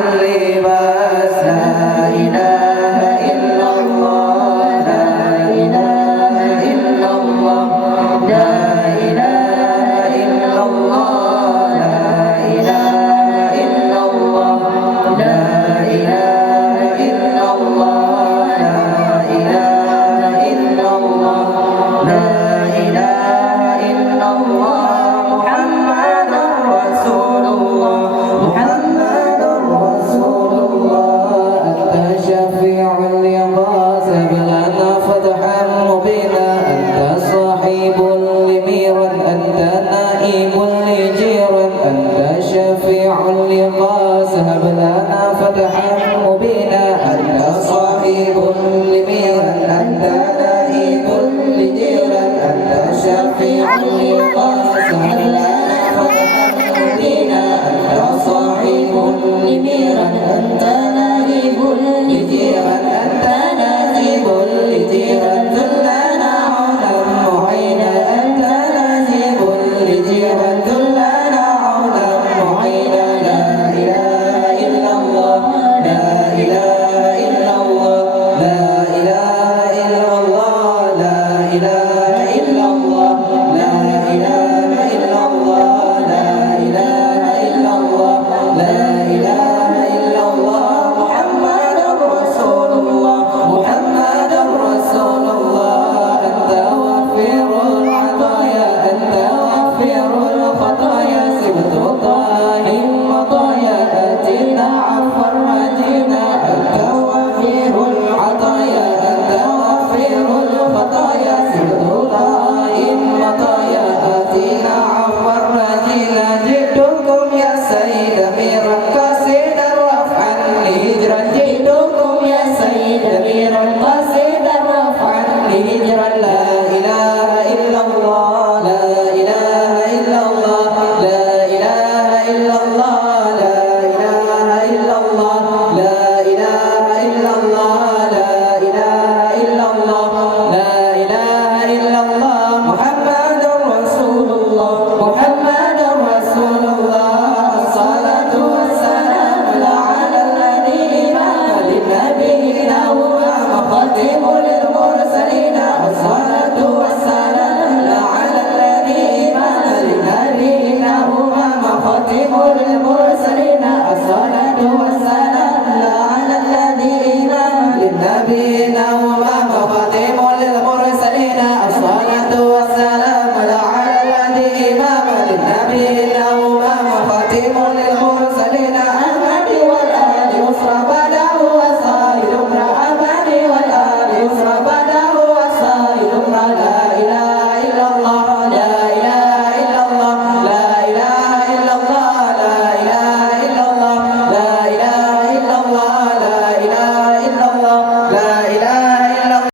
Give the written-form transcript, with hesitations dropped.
اللباس لا إله إلا الله لا إله إلا الله لا إله إلا الله لا إله إلا الله لا إله إلا الله لا إله إلا الله لا إله إلا الله محمد رسول الله محمد رسول الله أنت شفيع لغاثب لنا فتحا مبينا أنت صاحب لميرا أنت نائب لجيرا أنت شفيع لغاثب لنا فتحا